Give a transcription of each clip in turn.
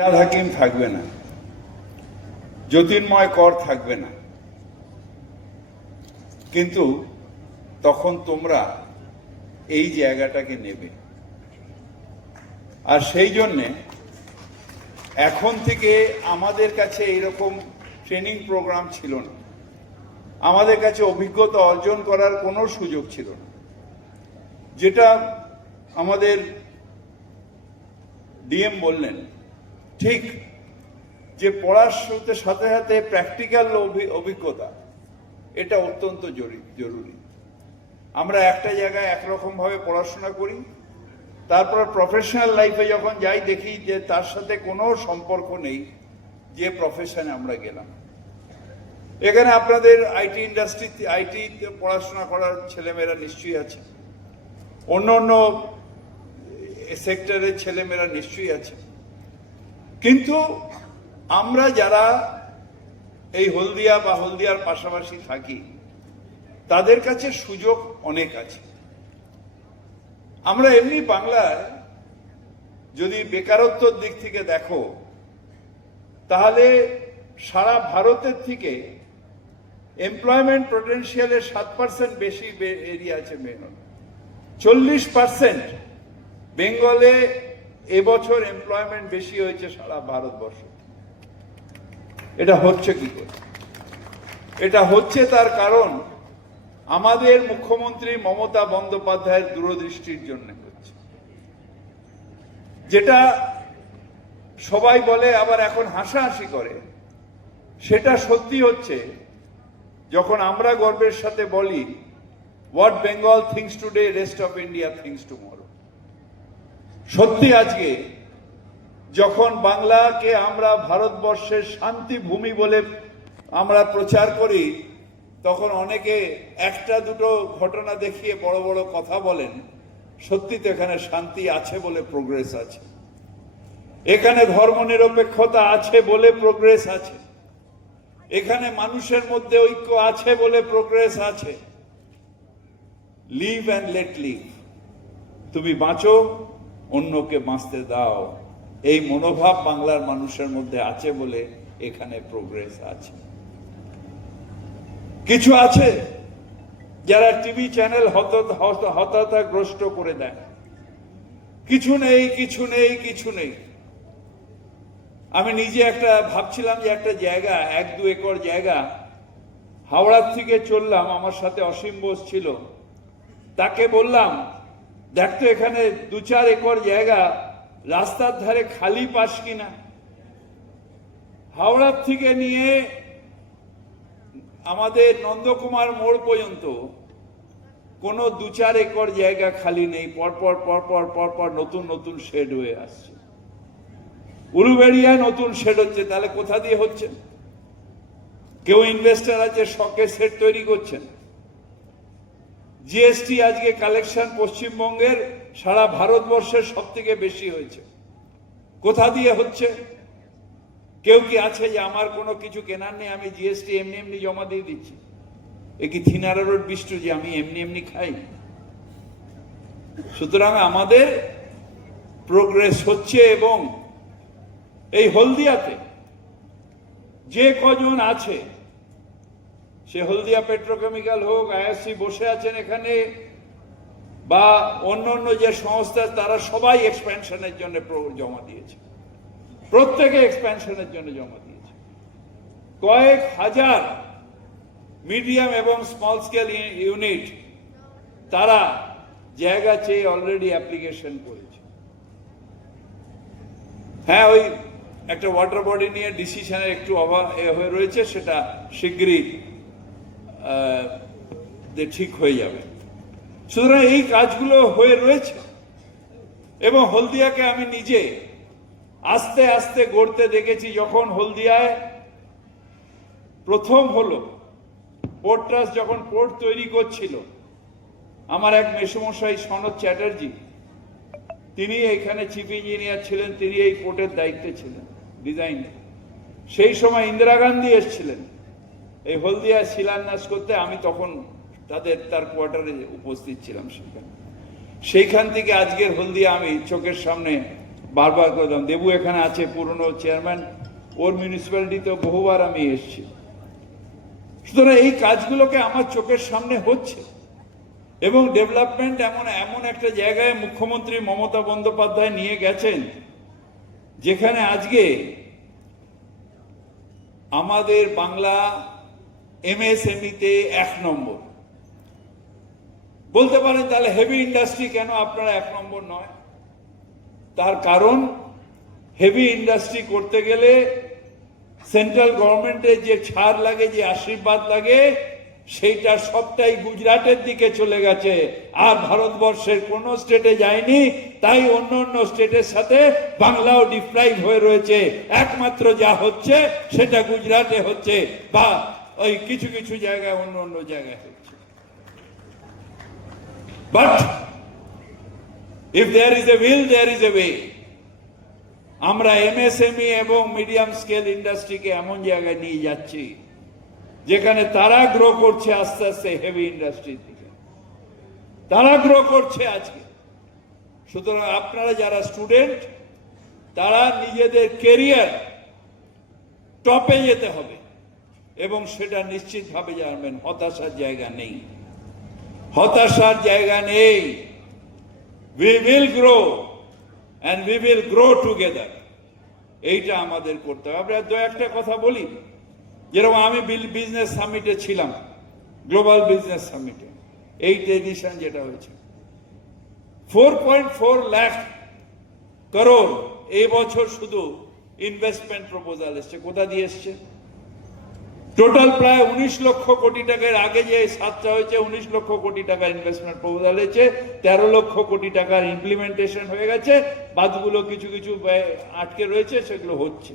হাকিম থাকবে না জ্যোতির্ময় কর থাকবে না। কিন্তু তখন তোমরা এই জায়গাটাকে নেবে। আর সেই জন্যে এখন থেকে আমাদের কাছে এইরকম ট্রেনিং প্রোগ্রাম ছিল না। আমাদের কাছে অভিজ্ঞতা অর্জন করার কোনো সুযোগ ছিল না। যেটা আমাদের ডিএম বললেন ঠিক যে পড়ার সাথে সাথে সাথে প্র্যাকটিক্যাল অভিজ্ঞতা, এটা অত্যন্ত জরুরি আমরা একটা জায়গায় একরকম ভাবে পড়াশোনা করি, তারপর প্রফেশনাল লাইফে যখন যাই, দেখি যে তার সাথে কোনো সম্পর্ক নেই, যে প্রফেশনে আমরা গেলাম। এখানে আপনাদের আইটি ইন্ডাস্ট্রি আইটি পড়াশোনা করার ছেলেমেয়েরা নিশ্চয়ই আছে। অন্য অন্য সেক্টরের ছেলেমেয়েরা নিশ্চয়ই আছে। কিন্তু আমরা যারা এই হলদিয়া বা হলদিয়ার পাশাপাশি থাকি, তাদের কাছে সুযোগ অনেক আছে। আমরা এমনি বাংলায় যদি বেকারত্বর দিক থেকে দেখো, তাহলে সারা ভারতের থেকে এমপ্লয়মেন্ট পোটেন্সিয়ালের সাত পার্সেন্ট বেশি এরিয়া আছে মেহনত চল্লিশ পার্সেন্ট বেঙ্গলে এবছর এমপ্লয়মেন্ট বেশি হয়েছে সারা ভারতবর্ষ। এটা হচ্ছে কি করে? এটা হচ্ছে তার কারণ আমাদের মুখ্যমন্ত্রী মমতা বন্দ্যোপাধ্যায়ের দূরদৃষ্টির জন্য হচ্ছে। যেটা সবাই বলে, আবার এখন হাসাহাসি করে। সেটা সত্যি হচ্ছে, যখন আমরা গর্বের সাথে বলি what Bengal thinks today rest of India thinks to tomorrow সত্যি আজকে যখন বাংলাকে আমরা ভারতবর্ষের শান্তি ভূমি বলে আমরা প্রচার করি, তখন অনেকে একটা দুটো ঘটনা দেখিয়ে বড় বড় কথা বলেন, সত্যি তো এখানে শান্তি আছে বলে প্রোগ্রেস আছে। এখানে ধর্মনিরপেক্ষতা আছে বলে প্রোগ্রেস আছে। এখানে মানুষের মধ্যে ঐক্য আছে বলে প্রোগ্রেস আছে। লিভ অ্যান্ড লেট লিভ তুমি বাঁচো অন্যকে বাঁচতে দাও। এই মনোভাব বাংলার মানুষের মধ্যে আছে বলে এখানে প্রোগ্রেস আছে। কিছু আছে যারা টিভি চ্যানেল হতাশাগ্রস্ত করে দেয়। কিছু নেই কিছু নেই কিছু নেই। আমি নিজে একটা ভাবছিলাম যে একটা জায়গা, এক দু একর জায়গা, হাওড়ার থেকে চললাম, আমার সাথে অসীম বোস ছিল। তাকে বললাম দেখতো এখানে দু চার একর জায়গা, রাস্তার ধারে খালি পাস কিনা? হাওড়ার থেকে নিয়ে আমাদের নন্দকুমার মোড় পর্যন্ত কোনো দু চার একর জায়গা খালি নেই পরপর পরপর পরপর নতুন নতুন শেড হয়ে আসছে। উলুবেড়িয়ায় নতুন শেড হচ্ছে, তাহলে কোথা দিয়ে হচ্ছে? কেউ ইনভেস্টার আছে শখে শেড তৈরি করছেন? জিএসটি আজকে কালেকশন পশ্চিমবঙ্গের সারা ভারতবর্ষের সব থেকে বেশি হয়েছে। কোথা দিয়ে হচ্ছে? কেউ কি আছে যে আমার কোনো কিছু কেনার নেই, আমি জিএসটি এমনি এমনি জমা দিয়ে দিচ্ছি? এ কি থিনারা বিষ্টু যে আমি এমনি এমনি খাই? সুতরাং আমাদের প্রোগ্রেস হচ্ছে এবং এই হলদিয়াতে যে কজন আছে সে হলদিয়া পেট্রোকেমিক্যাল হোক আইএসসি বসে আছেন এখানে, বা অন্য অন্য যে সংস্থা, তারা সবাই এক্সপ্যানশনের জন্য জমা দিয়েছে। প্রত্যেকে এক্সপ্যানশনের জন্য জমা দিয়েছে। কয়েক হাজার মিডিয়াম এবং স্মল স্কেল ইউনিট তারা জায়গা চেয়ে অলরেডি অ্যাপ্লিকেশন করেছে। হ্যাঁ ওই একটা ওয়াটার বডি নিয়ে ডিসিশনের একটু অভাব হয়ে রয়েছে, সেটা শীঘ্রই ঠিক হয়ে যাবে। সুতরাং এই কাজগুলো হয়ে রয়েছে এবং হলদিয়াকে আমি নিজে আস্তে আস্তে গড়তে দেখেছি যখন হলদিয়ায় প্রথম হলো পোর্ট ট্রাস্ট যখন পোর্ট তৈরি করছিল, আমার এক মেসমশাই সনদ চ্যাটার্জি, তিনি এখানে চিফ ইঞ্জিনিয়ার ছিলেন, তিনি এই পোর্টের দায়িত্বে ছিলেন ডিজাইনে সেই সময় ইন্দিরা গান্ধী এসছিলেন। এই হলদিয়া শিলান্যাস করতে আমি তখন তাদের, তার কোয়ার্টারে উপস্থিত ছিলাম সেখানে। সেইখান থেকে আজকের হলদিয়া আমি চোখের সামনে বারবার করলাম দেবু এখানে আছে, পুরনো চেয়ারম্যান, ওর মিউনিসিপ্যালিটিতে বহুবার আমি এসেছি। সুতরাং এই কাজগুলোকে আমার চোখের সামনে হচ্ছে। এবং ডেভেলপমেন্ট এমন এমন একটা জায়গায় মুখ্যমন্ত্রী মমতা বন্দ্যোপাধ্যায় নিয়ে গেছেন, যেখানে আজকে আমাদের বাংলা এমএসএমইতে এক নম্বর। বলতে পারেন তাহলে হেভি ইন্ডাস্ট্রি কেন আপনারা এক নম্বর নয়? তার কারণ হেভি ইন্ডাস্ট্রি করতে গেলে সেন্ট্রাল গভর্নমেন্টের যে ছাড় লাগে, যে আশীর্বাদ লাগে, সেইটা সবটাই গুজরাটের দিকে চলে গেছে। আর ভারতবর্ষের কোন স্টেটে যায়নি, তাই অন্য অন্য স্টেটের সাথে বাংলাও ডিপ্রাইভ হয়ে রয়েছে। একমাত্র যা হচ্ছে, সেটা গুজরাটে হচ্ছে। বা ওই কিছু কিছু জায়গায়, অন্য অন্য জায়গায় হচ্ছে। But if there is a will there is a way আমরা এমএসএমই E এবং মিডিয়াম স্কেল ইন্ডাস্ট্রিকে এমন জায়গায় নিয়ে যাচ্ছি, যেখানে তারা গ্রো করছে আস্তে আস্তে হেভি ইন্ডাস্ট্রির দিকে তারা গ্রো করছে আজকে। সুতরাং আপনারা যারা স্টুডেন্ট তারা নিজেদের কেরিয়ার টপে যেতে হবে। এবং সেটা নিশ্চিতভাবে জানবেন, হতাশার জায়গা নেই। হতাশার জায়গা নেই। We will grow and we will grow together এইটা আমাদের করতে হবে। আমরা দু একটা কথা বলি। যেরকম আমি বিজনেস সামিটে ছিলাম, গ্লোবাল বিজনেস সামিটে। এইট এডিশন যেটা হয়েছে। Four point four lakh crore এই বছর শুধু ইনভেস্টমেন্ট প্রপোজাল এসছে। কোথা দিয়ে এসছে? টোটাল প্রায় উনিশ লক্ষ কোটি টাকার আগে যে সাতটা হয়েছে, উনিশ লক্ষ কোটি টাকার ইনভেস্টমেন্ট প্রপোজাল হয়েছে, তেরো লক্ষ কোটি টাকার ইমপ্লিমেন্টেশন হয়ে গেছে, বাদগুলো কিছু কিছু আটকে রয়েছে, সেগুলো হচ্ছে।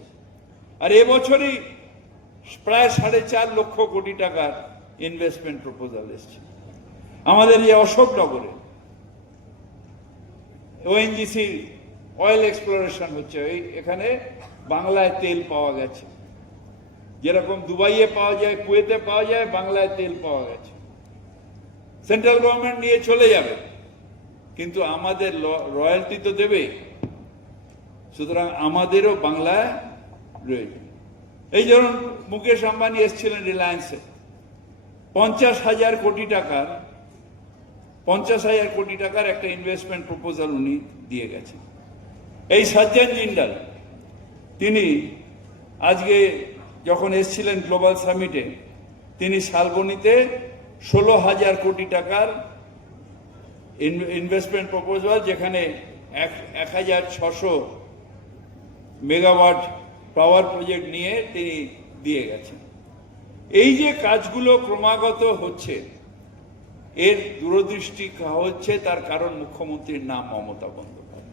আর এবছরই প্রায় সাড়ে চার লক্ষ কোটি টাকার ইনভেস্টমেন্ট প্রপোজাল এসছে। আমাদের যে অশোকনগরে ওএনজিসি অয়েল এক্সপ্লোরেশন হচ্ছে, এই এখানে বাংলায় তেল পাওয়া গেছে। যেরকম দুবাইয়ে পাওয়া যায়, কুয়েতে পাওয়া যায়, বাংলায় তেল পাওয়া গেছে। সেন্ট্রাল গভর্নমেন্ট নিয়ে চলে যাবে। কিন্তু আমাদের রয়্যালটি তো দেবে। সুতরাং আমাদেরও বাংলায় রয়েছে এই ধরুন মুকেশ আম্বানি এসেছিলেন রিলায়েন্সে। পঞ্চাশ হাজার কোটি টাকার, পঞ্চাশ হাজার কোটি টাকার একটা ইনভেস্টমেন্ট প্রপোজাল উনি দিয়ে গেছেন। এই সজ্জন জিন্দাল, তিনি আজকে যখন এসছিলেন গ্লোবাল সামিটে, তিনি শালবনীতে ষোলো হাজার কোটি টাকার ইনভেস্টমেন্ট প্রপোজাল যেখানে এক এক হাজার ছশো মেগাওয়াট পাওয়ার প্রজেক্ট নিয়ে তিনি দিয়ে গেছেন। এই যে কাজগুলো ক্রমাগত হচ্ছে, এর দূরদৃষ্টি হচ্ছে তার কারণ মুখ্যমন্ত্রীর নাম মমতা বন্দ্যোপাধ্যায়।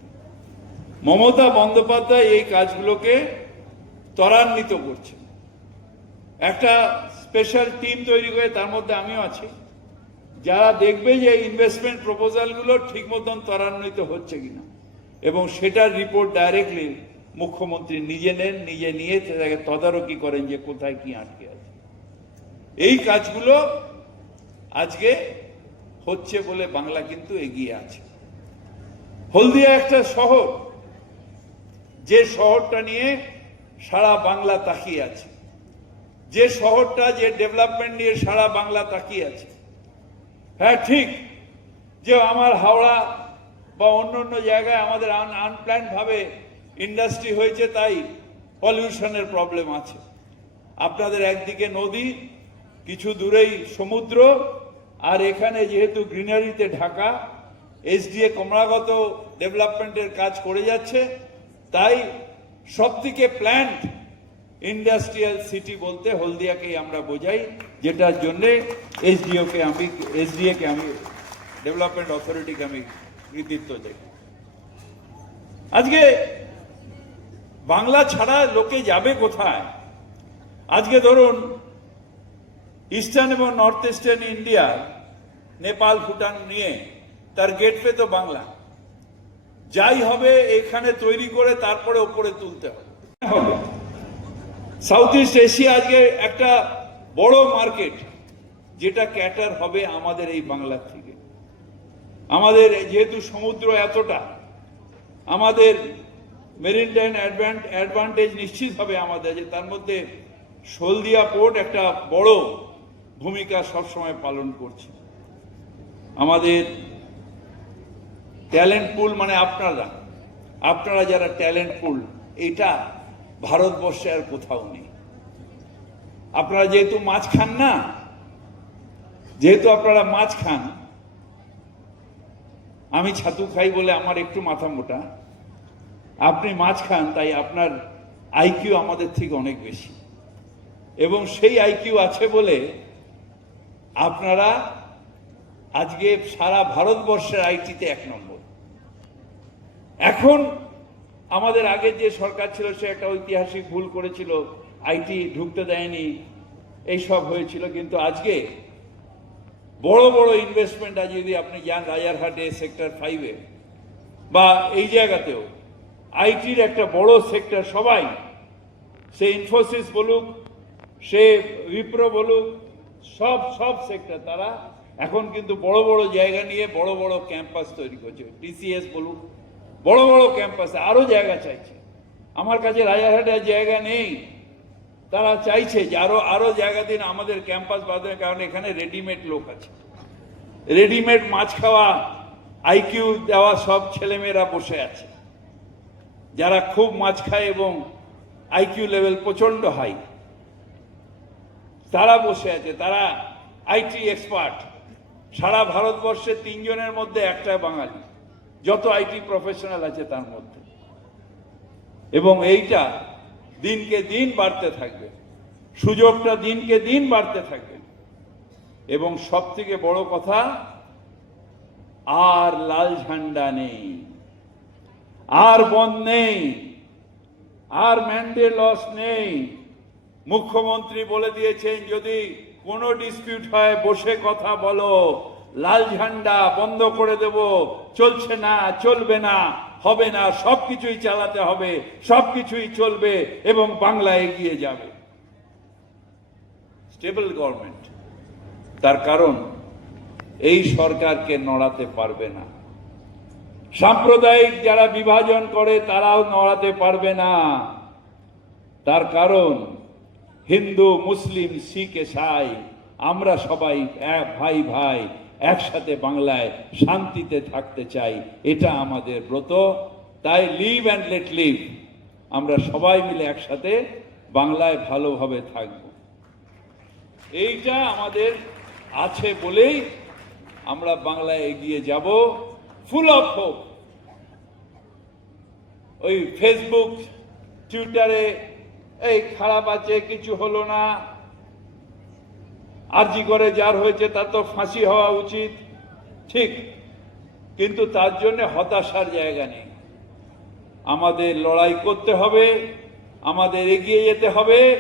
মমতা বন্দ্যোপাধ্যায় এই কাজগুলোকে ত্বরান্বিত করছে একটা স্পেশাল টিম তৈরি করে তার মধ্যে আমিও আছি। যারা দেখবে যে ইনভেস্টমেন্ট প্রপোজালগুলো ঠিক মতন ত্বরান্বিত হচ্ছে কিনা, এবং সেটার রিপোর্ট ডাইরেক্টলি মুখ্যমন্ত্রী নিজে নেন, নিজে নিয়ে তাকে তদারকি করেন যে কোথায় কি আটকে আছে। এই কাজগুলো আজকে হচ্ছে বলে বাংলা কিন্তু এগিয়ে আছে। হলদিয়া একটা শহর, যে শহরটা নিয়ে সারা বাংলা তাকিয়ে আছে। যে শহরটা, যে ডেভেলপমেন্ট নিয়ে সারা বাংলা তাকিয়ে আছে। হ্যাঁ ঠিক যে আমার হাওড়া বা অন্য অন্য জায়গায় আমাদের আনপ্ল্যান ভাবে ইন্ডাস্ট্রি হয়েছে, তাই পলিউশনের প্রবলেম আছে। আপনাদের একদিকে নদী, কিছু দূরেই সমুদ্র, আর এখানে যেহেতু গ্রিনারিতে ঢাকা এসডিএ ক্রমাগত ডেভেলপমেন্টের কাজ করে যাচ্ছে, তাই সবথেকে প্ল্যান্ট ইন্ডাস্ট্রিয়াল সিটি বলতে হলদিয়াকেই আমরা বোঝাই, যেটার জন্যে এসডিওকে আমি, এসডিএকে আমি, ডেভেলপমেন্ট অথরিটিকে আমি কৃতিত্ব দেখি আজকে বাংলা ছাড়া লোকে যাবে কোথায়? আজকে ধরুন, ইস্টার্ন এবং north eastern India, Nepal, Bhutan নিয়ে তার গেট তো বাংলা। যাই হবে, এখানে তৈরি করে তারপরে ওপরে তুলতে হবে হবে। সাউথ ইস্ট এশিয়া আজকে একটা বড় মার্কেট যেটা ক্যাটার হবে আমাদের এই বাংলার থেকে। আমাদের যেহেতু সমুদ্র এতটা, আমাদের মেরিটাইন অ্যাডভান্টেজ নিশ্চিত হবে আমাদের, যে তার মধ্যে হলদিয়া পোর্ট একটা বড় ভূমিকা সবসময় পালন করছে। আমাদের ট্যালেন্ট পুল মানে আপনারা আপনারা যারা ট্যালেন্ট পুল এটা ভারতবর্ষে আর কোথাও নেই। আপনারা যেহেতু মাছ খান না, যেহেতু আপনারা মাছ খান, আমি ছাতু খাই বলে আমার একটু মাথা মোটা, আপনি মাছ খান, তাই আপনার আইকিউ আমাদের থেকে অনেক বেশি। এবং সেই আইকিউ আছে বলে আপনারা আজকে সারা ভারতবর্ষের আইটিতে এক নম্বর। এখন আমাদের আগে যে সরকার ছিল, সে একটা ঐতিহাসিক ভুল করেছিল। আইটি ঢুকতে দেয়নি এইসব হয়েছিল। কিন্তু আজকে বড় বড় ইনভেস্টমেন্ট আজ যদি আপনি যান রাজারহাটে সেক্টর ফাইভে বা এই জায়গাতেও। আইটির একটা বড় সেক্টর সবাই, সে ইনফোসিস বলুক, সে উইপ্রো বলুক, সব সব সেক্টর তারা এখন কিন্তু বড় বড় জায়গা নিয়ে বড় বড় ক্যাম্পাস তৈরি করছে। টিসিএস বলুক বড় বড় ক্যাম্পাসে আরও জায়গা চাইছে। আমার কাছে রাজারহাটে জায়গা নেই। তারা চাইছে যে আরও আরও জায়গা দিন আমাদের ক্যাম্পাস বাঁধে কারণ এখানে রেডিমেড লোক আছে। রেডিমেড মাছ খাওয়া আইকিউ দেওয়া সব ছেলেমেয়েরা বসে আছে। যারা খুব মাছ খায় এবং আইকিউ লেভেল প্রচণ্ড হাই তারা বসে আছে, তারা আইটি এক্সপার্ট সারা ভারতবর্ষে তিনজনের মধ্যে একটা বাঙালি। যত আইটি প্রফেশনাল আছে তার মধ্যে। এবং এইটা দিনকে দিন বাড়তে থাকবে। সুযোগটা দিনকে দিন বাড়তে থাকবে। এবং সব থেকে বড় কথা, আর লাল ঝান্ডা নেই, আর বন নেই, আর ম্যান্ডে লস নেই। মুখ্যমন্ত্রী বলে দিয়েছেন, যদি কোনো ডিসপিউট হয়, বসে কথা বলো। লাল ঝান্ডা বন্ধ করে দেব। চলছে না, চলবে না, হবে না, সবকিছুই চালাতে হবে, সবকিছুই চলবে এবং বাংলা এগিয়ে যাবে। স্টেবল গভর্নমেন্ট, তার কারণ এই সরকারকে নড়াতে পারবে না। সাম্প্রদায়িক যারা বিভাজন করে, তারাও নড়াতে পারবে না। তার কারণ হিন্দু, মুসলিম, শিখ, এসাই, আমরা সবাই এক, ভাই ভাই একসাথে বাংলায় শান্তিতে থাকতে চাই, এটা আমাদের ব্রত। তাই লিভ অ্যান্ড লেট লিভ আমরা সবাই মিলে একসাথে বাংলায় ভালোভাবে থাকব। এইটা আমাদের আছে বলেই আমরা বাংলায় এগিয়ে যাব। ফুল অফ হোপ ওই ফেসবুক টুইটারে এই খারাপ আছে, কিছু হলো না। আরজি করে যার হয়েছে তার তো ফাঁসি হওয়া উচিত। ঠিক। কিন্তু তার জন্য হতাশার জায়গা নেই। আমাদের লড়াই করতে হবে, আমাদের এগিয়ে যেতে হবে।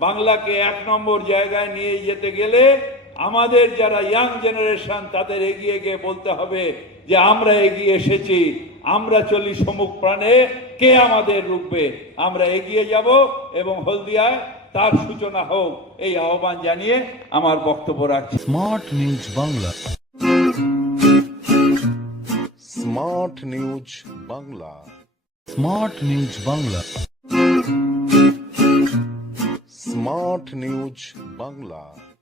বাংলাকে এক নম্বর জায়গায় নিয়ে যেতে গেলে আমাদের যারা ইয়াং জেনারেশন তাদের এগিয়ে গিয়ে বলতে হবে যে, আমরা এগিয়ে এসেছি। আমরা চলি সমুখ প্রাণে। কে আমাদের রুখবে? আমরা এগিয়ে যাব এবং হলদিয়ায় তার সূচনা হোক এই আহ্বান জানিয়ে আমার বক্তব্য রাখছি। Smart news Bangla. Smart news Bangla. Smart news Bangla. Smart news Bangla.